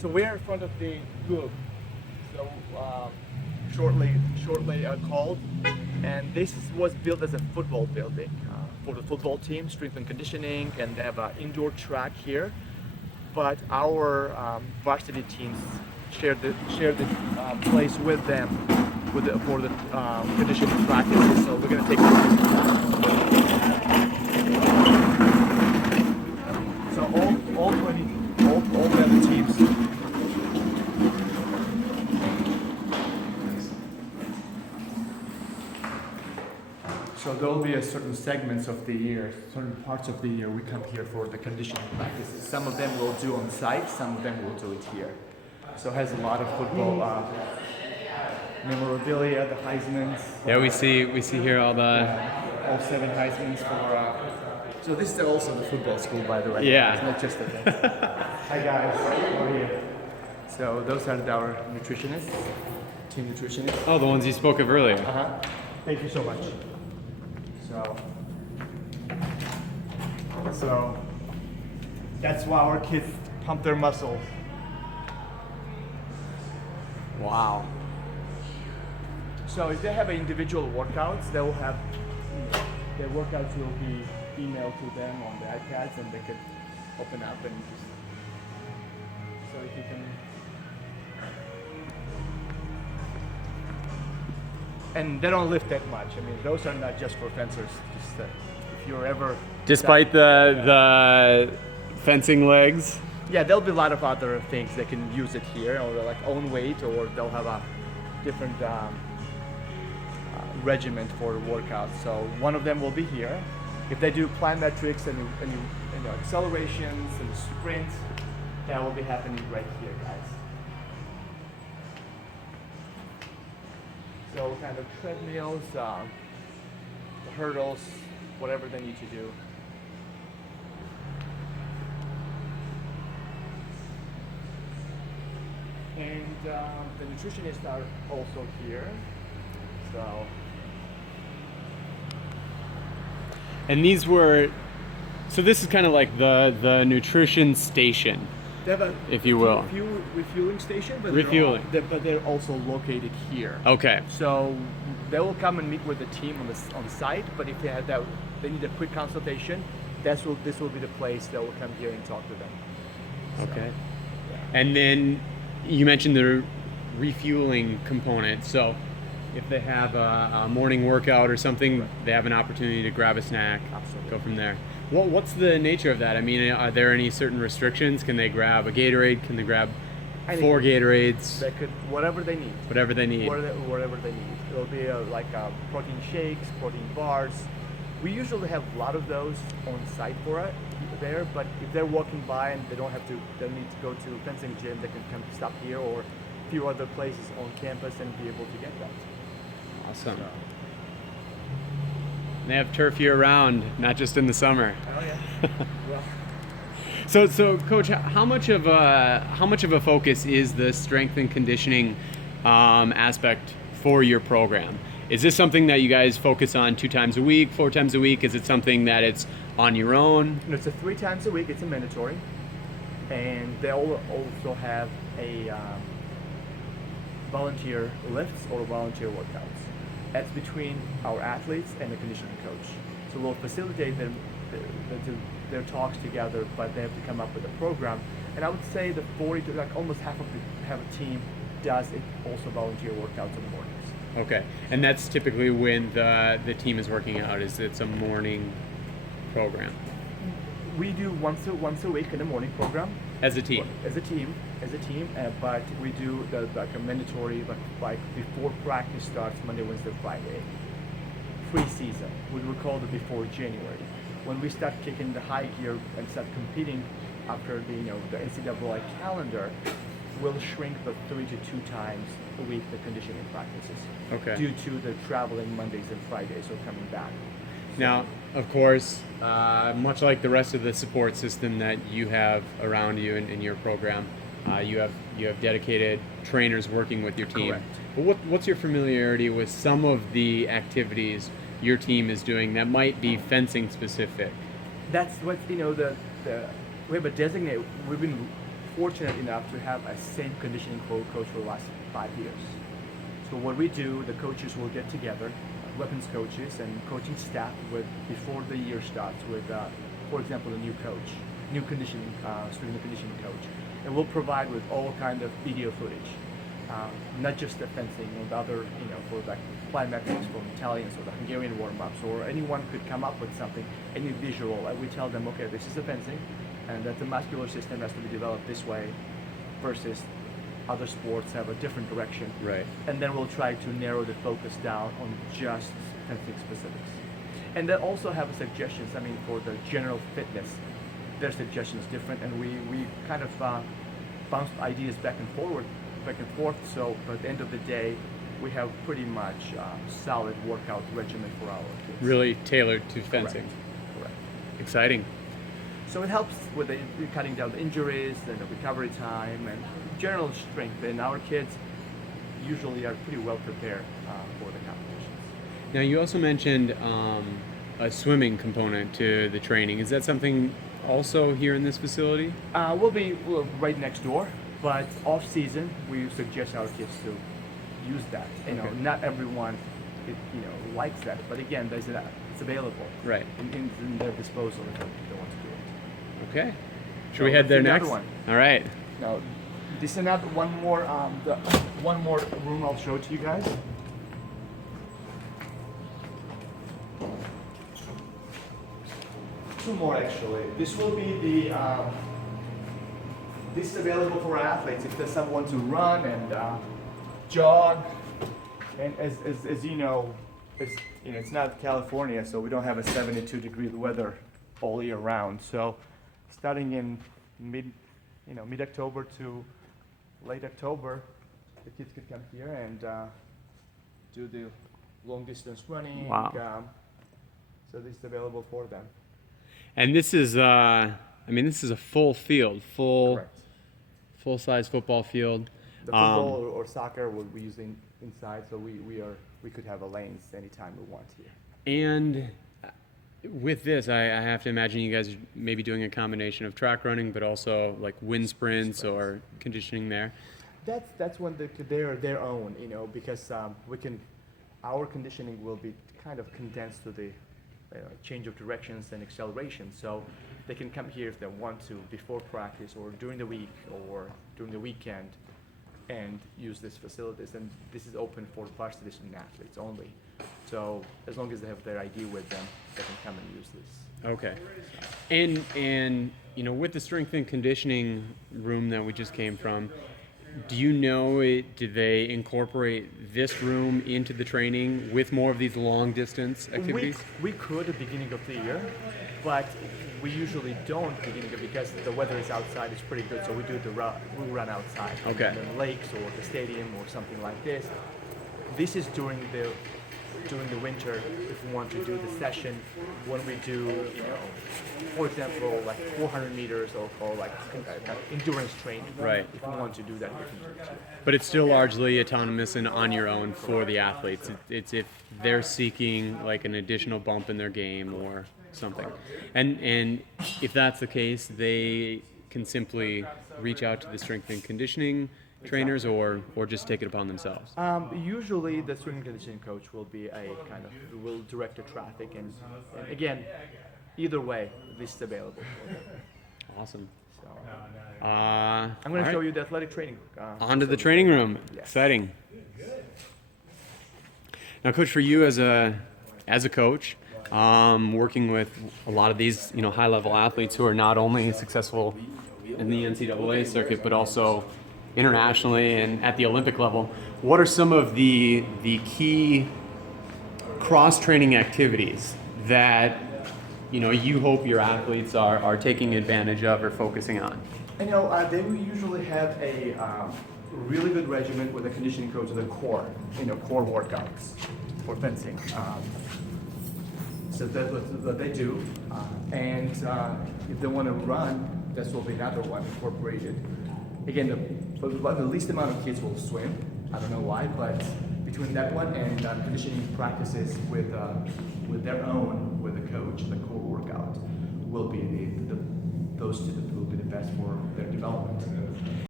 So we're in front of the group. So shortly called, and was built as a football building for the football team, strength and conditioning, and they have an indoor track here. But our varsity teams share the place with them for the conditioning practices. So we're gonna take. So all the other teams. So there will be a certain segments of the year, certain parts of the year we come here for the conditioning practices. Some of them we'll do on site, some of them we'll do it here. So it has a lot of football memorabilia, the Heismans. Yeah, we see here all the. All 7 Heismans for. So this is also the football school, by the way. Yeah. It's not just the thing. Hi guys, how are you? So those are our nutritionists, team nutritionists. Oh, the ones you spoke of earlier. Thank you so much. So that's why our kids pump their muscles. Wow. So if they have individual workouts, they will have their workouts will be emailed to them on the iPads, and they can open up and just. So if you can. And they don't lift that much. I mean, those are not just for fencers. Just if you're ever. Despite the fencing legs. Yeah, there'll be a lot of other things they can use it here, or like own weight, or they'll have a different regimen for workouts. So one of them will be here. If they do plyometrics and accelerations and sprints, that will be happening right here, guys. So kind of treadmills, hurdles, whatever they need to do. And the nutritionists are also here. So. And these so this is kind of like the nutrition station, They have if you will. Refueling station, but Refueling. They're also located here. Okay. So they will come and meet with the team on site. But if they need a quick consultation, this will be the place that will come here and talk to them. Okay. So, yeah. And then you mentioned the refueling component. So if they have a morning workout or something, they have an opportunity to grab a snack. Absolutely. Go from there. What's the nature of that? I mean, are there any certain restrictions? Can they grab a Gatorade? Can they grab 4 Gatorades? They could whatever they need. Whatever they need. Whatever they need. It'll be protein shakes, protein bars. We usually have a lot of those on site for it there. But if they're walking by and they don't need to go to fencing gym, they can come stop here or a few other places on campus and be able to get that. Awesome. So. They have turf year round, not just in the summer. Oh yeah. Well. So, Coach, how much of a focus is the strength and conditioning aspect for your program? Is this something that you guys focus on 2 times a week, 4 times a week? Is it something that it's on your own? No, it's 3 times a week. It's a mandatory, and they also have a volunteer lifts or volunteer workouts. That's between our athletes and the conditioning coach. So we'll facilitate their talks together, but they have to come up with a program. And I would say the 40 to almost half a team does it also volunteer workouts in the mornings. Okay, and that's typically when the team is working out. It's a morning program. We do once a week in the morning program. As a team. As a team, but we do a mandatory like before practice starts Monday, Wednesday, Friday. Pre-season, we would call it before January. When we start kicking the high gear and start competing after the NCAA calendar, we'll shrink the 3 to 2 times a week the conditioning practices. Okay. Due to the traveling Mondays and Fridays or coming back. Now, of course, much like the rest of the support system that you have around you in your program, you have dedicated trainers working with your team. Correct. But what's your familiarity with some of the activities your team is doing that might be fencing specific? That's what we have a designated. We've been fortunate enough to have a same conditioning coach for the last 5 years. So what we do, the coaches will get together, weapons coaches and coaching staff before the year starts with, for example, a new coach, new conditioning, strength and conditioning coach. And we'll provide with all kind of video footage, not just the fencing and other, for like plyometrics from Italians or the Hungarian warm-ups, or anyone could come up with something, any visual, and we tell them, okay, this is the fencing, and that the muscular system has to be developed this way, versus other sports have a different direction. Right. And then we'll try to narrow the focus down on just fencing specifics. And then also have suggestions, for the general fitness, their suggestions different, and we kind of bounce ideas back and forth, so at the end of the day, we have pretty much solid workout regimen for our kids. Really tailored to fencing. Correct. Exciting. So it helps with cutting down the injuries and the recovery time and general strength. And our kids usually are pretty well prepared for the competitions. Now, you also mentioned a swimming component to the training. Is that something also here in this facility? We'll be right next door, but off season we suggest our kids to use that. Not everyone likes that, but again, it's available. Right. In their disposal if they want to do it. Okay. Should we head there next? One. All right. Now, this is another one more room I'll show to you guys. Two more actually. This will be the. This is available for athletes if there's someone to run and jog. And as you know, it's not California, so we don't have a 72-degree weather all year round. So, starting in mid-October to late October, the kids could come here and do the long distance running. Wow. So this is available for them. And this is, this is a full field, Correct. full-size football field. The football or soccer will be using inside, so we could have a lanes anytime we want here. And with this, I have to imagine you guys are maybe doing a combination of track running, but also like wind sprints or conditioning there. That's when they're their own, because our conditioning will be kind of condensed to the change of directions and acceleration. So they can come here if they want to before practice or during the week or during the weekend and use these facilities. And this is open for varsity student athletes only. So as long as they have their ID with them, they can come and use this. Okay. And with the strength and conditioning room that we just came from, do they incorporate this room into the training with more of these long distance activities? We could at the beginning of the year, but we usually don't at the beginning of because the weather is outside, it's pretty good, so we run outside. Okay. In the lakes or the stadium or something like this. This is during the winter if we want to do the session when we do, for example, like 400 meters or like endurance training. Right. If we want to do that, we can do it too. But it's still largely autonomous and on your own for the athletes. It's if they're seeking like an additional bump in their game or something. And if that's the case, they can simply reach out to the strength and conditioning trainers or just take it upon themselves. Usually the strength and conditioning coach will be will direct the traffic and again, either way, this is available for them. Awesome. So, I'm I'm going to show you the athletic training. On to the training room. Yes. Exciting. Now, Coach, for you as a coach, working with a lot of these high-level athletes who are not only successful in the NCAA circuit but also internationally and at the Olympic level, what are some of the key cross-training activities that you hope your athletes are taking advantage of or focusing on? They will usually have a really good regimen with a conditioning coach of the core workouts for fencing. So that's what they do. And if they want to run, this will be another one incorporated. Again, the least amount of kids will swim. I don't know why, but between that one and conditioning practices with their own, with the coach, the core workout will be those two will be the best for their development.